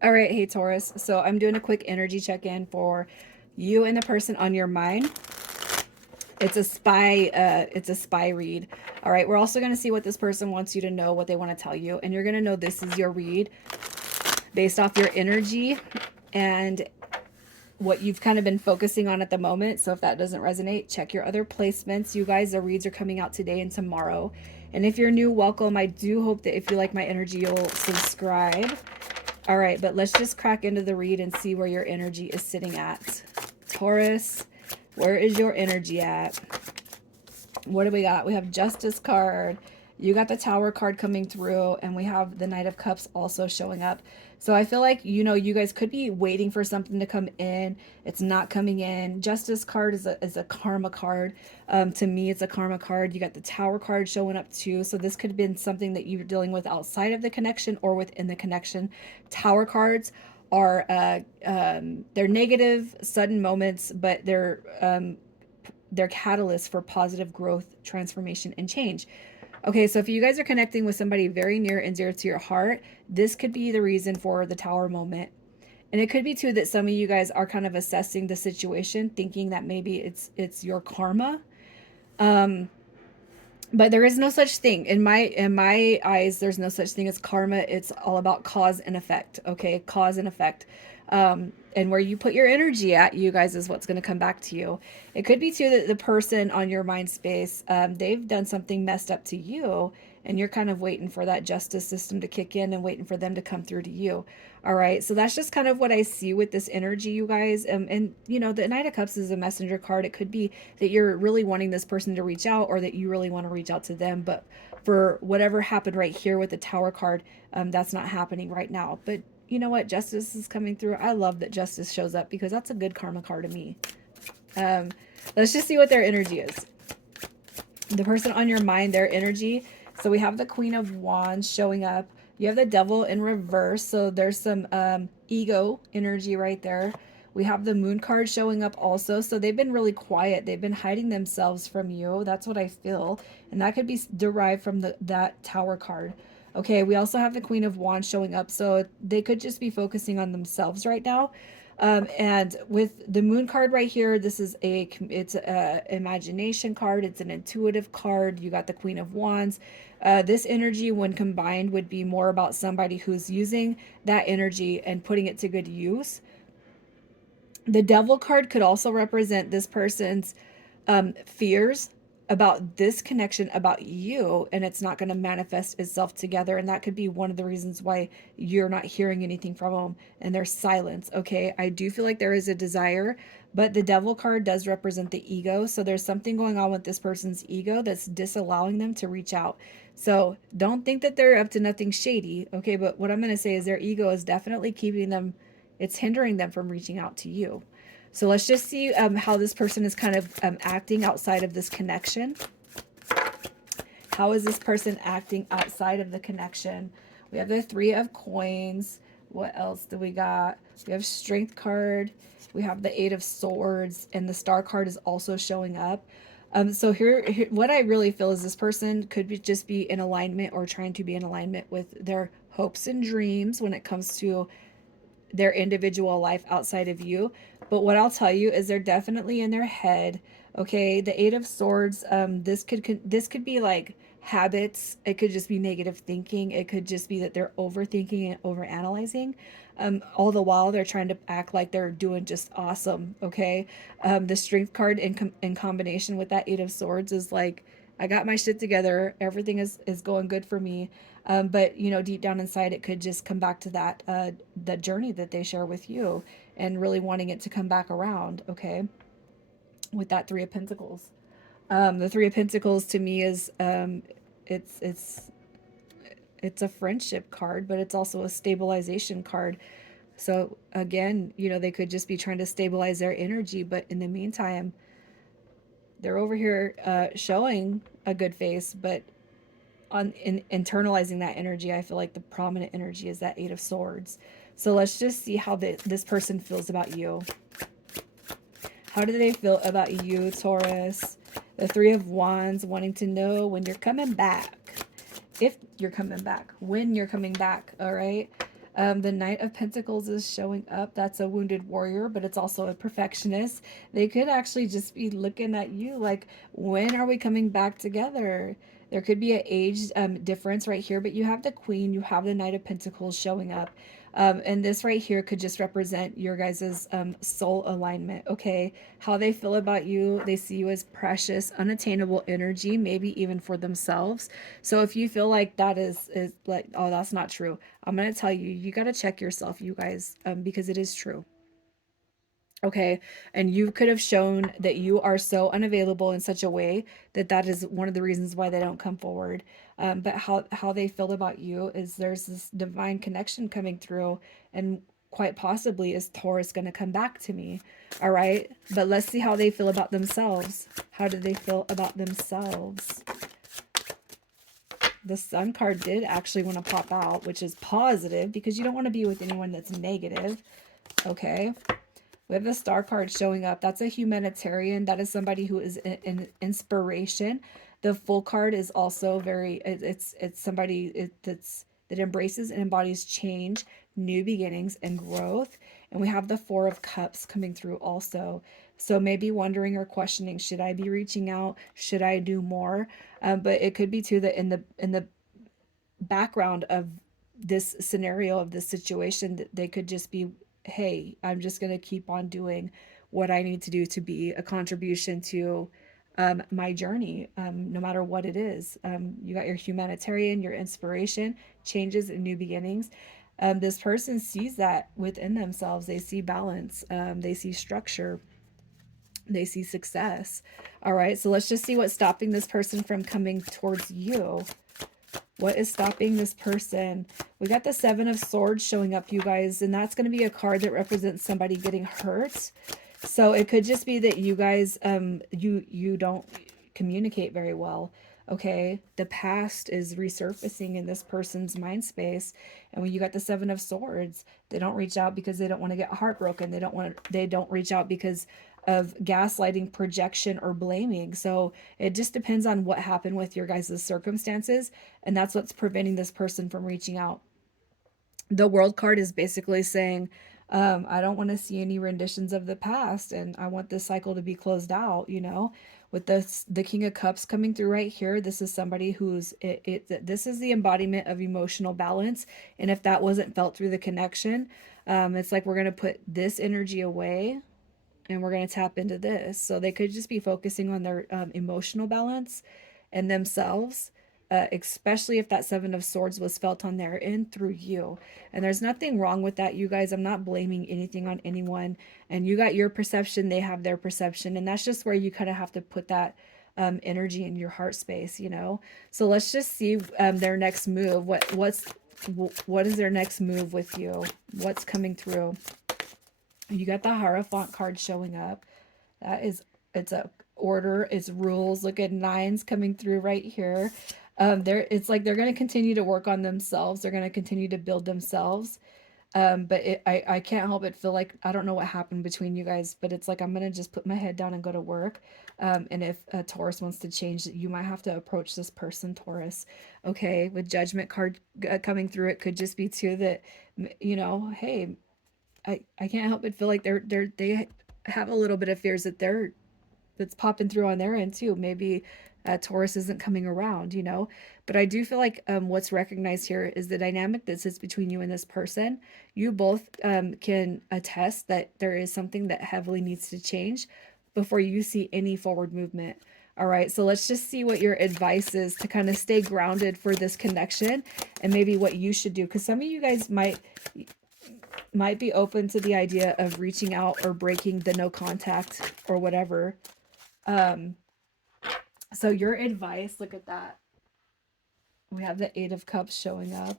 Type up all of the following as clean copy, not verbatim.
All right, hey Taurus. So I'm doing a quick energy check-in for you and the person on your mind. It's a spy read. All right, we're also going to see what this person wants you to know, what they want to tell you, and you're going to know this is your read based off your energy and what you've kind of been focusing on at the moment. So if that doesn't resonate, check your other placements. You guys, the reads are coming out today and tomorrow. And if you're new, welcome. I do hope that if you like my energy, you'll subscribe. All right, but let's just crack into the read and see where your energy is sitting at. Taurus, where is your energy at? What do we got? We have Justice card. You got the Tower card coming through, and we have the Knight of Cups also showing up. So I feel like, you guys could be waiting for something to come in. It's not coming in. Justice card is a karma card. To me, it's a karma card. You got the Tower card showing up too. So this could have been something that you're dealing with outside of the connection or within the connection. Tower cards are they're negative, sudden moments, but they're catalysts for positive growth, transformation, and change. Okay, so if you guys are connecting with somebody very near and dear to your heart, this could be the reason for the tower moment. And it could be too that some of you guys are kind of assessing the situation, thinking that maybe it's your karma. Um, but there is no such thing in my eyes. There's no such thing as karma. It's all about cause and effect. Okay, cause and effect. And where you put your energy at, you guys, is what's going to come back to you. It could be too that the person on your mind space, they've done something messed up to you, and you're kind of waiting for that justice system to kick in and waiting for them to come through to you. All right, so that's just kind of what I see with this energy, you guys. And the Knight of Cups is a messenger card. It could be that you're really wanting this person to reach out, or that you really want to reach out to them. But for whatever happened right here with the Tower card, that's not happening right now. But you know what? Justice is coming through. I love that justice shows up because that's a good karma card to me. Um, let's just see what their energy is. The person on your mind, their energy. So we have the Queen of Wands showing up. You have the Devil in reverse. So there's some ego energy right there. We have the Moon card showing up also. So they've been really quiet. They've been hiding themselves from you. That's what I feel. And that could be derived from that Tower card. Okay, we also have the Queen of Wands showing up. So they could just be focusing on themselves right now. And with the Moon card right here, it's a imagination card. It's an intuitive card. You got the Queen of Wands. This energy, when combined, would be more about somebody who's using that energy and putting it to good use. The Devil card could also represent this person's fears about this connection about you, and it's not going to manifest itself together. And that could be one of the reasons why you're not hearing anything from them and there's silence. Okay, I do feel like there is a desire, but the Devil card does represent the ego. So there's something going on with this person's ego that's disallowing them to reach out. So don't think that they're up to nothing shady. Okay, but what I'm going to say is their ego is definitely keeping them, it's hindering them from reaching out to you. So let's just see how this person is kind of acting outside of this connection. How is this person acting outside of the connection? We have the Three of Coins. What else do we got? We have Strength card. We have the Eight of Swords, and the Star card is also showing up. So here, what I really feel is this person could just be in alignment or trying to be in alignment with their hopes and dreams when it comes to their individual life outside of you. But what I'll tell you is they're definitely in their head. Okay, the Eight of Swords. This could be like habits. It could just be negative thinking. It could just be that they're overthinking and overanalyzing. All the while they're trying to act like they're doing just awesome. Okay, the Strength card in combination with that Eight of Swords is like, I got my shit together. Everything is going good for me. But deep down inside, it could just come back to that the journey that they share with you, and really wanting it to come back around. Okay, with that Three of Pentacles, the Three of Pentacles to me is it's it's it's a friendship card, but it's also a stabilization card. So again, they could just be trying to stabilize their energy, but in the meantime, they're over here showing a good face, but in internalizing that energy, I feel like the prominent energy is that Eight of Swords. So let's just see how this person feels about you. How do they feel about you, Taurus? The Three of Wands, wanting to know when you're coming back. If you're coming back. When you're coming back, all right? The Knight of Pentacles is showing up. That's a wounded warrior, but it's also a perfectionist. They could actually just be looking at you like, when are we coming back together? There could be an age difference right here, but you have the Queen, you have the Knight of Pentacles showing up. And this right here could just represent your guys' soul alignment, okay? How they feel about you, they see you as precious, unattainable energy, maybe even for themselves. So if you feel like that is like, oh, that's not true, I'm going to tell you, you got to check yourself, you guys, because it is true. Okay. And you could have shown that you are so unavailable in such a way that that is one of the reasons why they don't come forward. But how they feel about you is there's this divine connection coming through, and quite possibly is Taurus going to come back to me. All right. But let's see how they feel about themselves. How do they feel about themselves? The Sun card did actually want to pop out, which is positive because you don't want to be with anyone that's negative. Okay. We have the Star card showing up. That's a humanitarian. That is somebody who is an inspiration. The Full card is also very, it's somebody that embraces and embodies change, new beginnings, and growth. And we have the Four of Cups coming through also. So maybe wondering or questioning, should I be reaching out? Should I do more? But it could be too that in the background of this scenario, of this situation, that they could just be, hey, I'm just going to keep on doing what I need to do to be a contribution to my journey, no matter what it is. You got your humanitarian, your inspiration, changes and new beginnings. This person sees that within themselves. They see balance, they see structure, they see success. All right, so let's just see what's stopping this person from coming towards you. What is stopping this person? We got the Seven of Swords showing up, you guys, and that's going to be a card that represents somebody getting hurt. So it could just be that you guys, you don't communicate very well. Okay, the past is resurfacing in this person's mind space, and when you got the Seven of Swords, they don't reach out because they don't want to get heartbroken. They don't reach out because of gaslighting, projection, or blaming. So it just depends on what happened with your guys' circumstances, and that's what's preventing this person from reaching out. The World card is basically saying, I don't want to see any renditions of the past, and I want this cycle to be closed out, you know. With the King of Cups coming through right here, this is somebody who's this is the embodiment of emotional balance. And if that wasn't felt through the connection, it's like we're going to put this energy away and we're going to tap into this. So they could just be focusing on their emotional balance and themselves, especially if that Seven of Swords was felt on their end through you. And there's nothing wrong with that, you guys. I'm not blaming anything on anyone. And you got your perception, they have their perception. And that's just where you kind of have to put that energy in your heart space, you know? So let's just see their next move. What is their next move with you? What's coming through? You got the Hierophant card showing up. That is, it's a order, it's rules. Look at nines coming through right here. It's like they're going to continue to work on themselves. They're going to continue to build themselves. But I can't help but feel like I don't know what happened between you guys, but it's like I'm gonna just put my head down and go to work. And if Taurus wants to change, you might have to approach this person, Taurus. Okay, with Judgment card coming through, it could just be too that, you know, hey, I can't help but feel like they have a little bit of fears that that's popping through on their end too. Maybe Taurus isn't coming around, you know. But I do feel like what's recognized here is the dynamic that sits between you and this person. You both can attest that there is something that heavily needs to change before you see any forward movement. All right, so let's just see what your advice is to kind of stay grounded for this connection, and maybe what you should do, because some of you guys might be open to the idea of reaching out or breaking the no contact or whatever. Um, so your advice, look at that. We have the Eight of Cups showing up.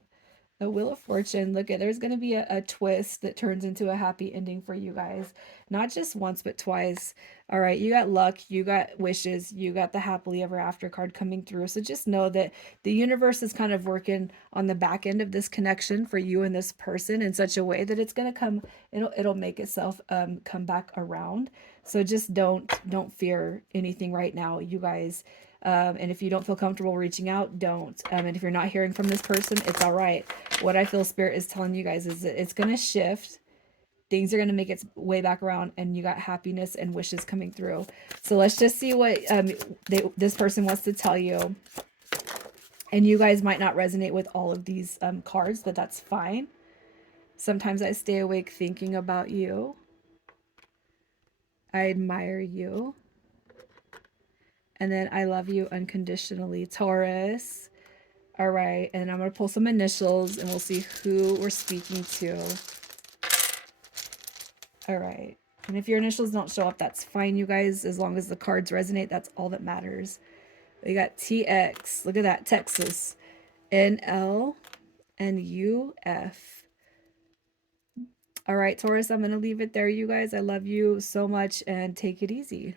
The Wheel of Fortune, look at, there's going to be a twist that turns into a happy ending for you guys. Not just once, but twice. All right, you got luck, you got wishes, you got the happily ever after card coming through. So just know that the universe is kind of working on the back end of this connection for you and this person in such a way that it's going to come, it'll make itself come back around. So just don't fear anything right now, you guys. And if you don't feel comfortable reaching out, don't. And if you're not hearing from this person, it's all right. What I feel Spirit is telling you guys is that it's going to shift. Things are going to make its way back around, and you got happiness and wishes coming through. So let's just see what this person wants to tell you. And you guys might not resonate with all of these cards, but that's fine. Sometimes I stay awake thinking about you. I admire you. And then I love you unconditionally, Taurus. All right, and I'm going to pull some initials and we'll see who we're speaking to. All right. And if your initials don't show up, that's fine, you guys. As long as the cards resonate, that's all that matters. We got TX. Look at that, Texas. NL and UF. All right, Taurus, I'm going to leave it there, you guys. I love you so much and take it easy.